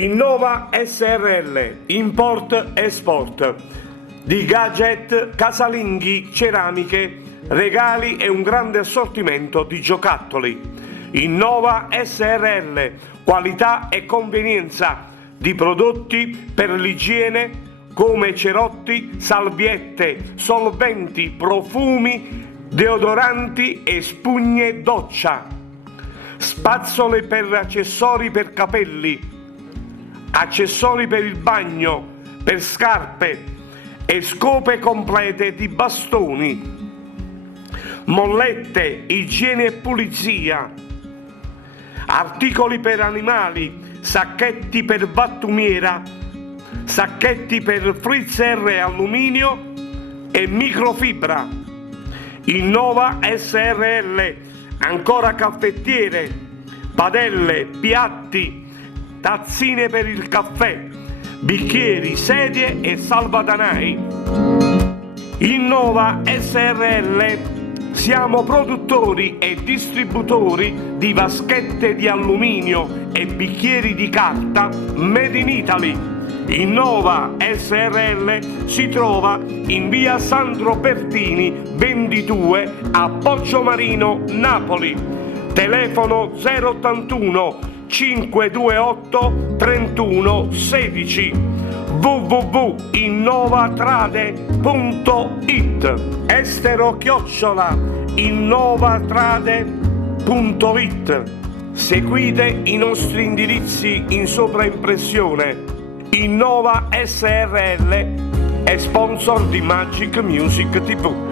Innova SRL, Import Export, di gadget, casalinghi, ceramiche, regali e un grande assortimento di giocattoli. Innova SRL, qualità e convenienza di prodotti per l'igiene come cerotti, salviette, solventi, profumi, deodoranti e spugne doccia, spazzole per accessori per capelli, accessori per il bagno, per scarpe e scope complete di bastoni, mollette, igiene e pulizia, articoli per animali, sacchetti per vattumiera, sacchetti per freezer e alluminio e microfibra. Innova SRL, ancora caffettiere, padelle, piatti, tazzine per il caffè, bicchieri, sedie e salvadanai. Innova SRL, siamo produttori e distributori di vaschette di alluminio e bicchieri di carta made in Italy. Innova SRL si trova in via Sandro Pertini 22 a Poggiomarino, Napoli. Telefono 081 528 31 16, www.innovatrade.it, estero@innovatrade.it. Seguite i nostri indirizzi in sovraimpressione. Innova SRL è sponsor di Magic Music TV.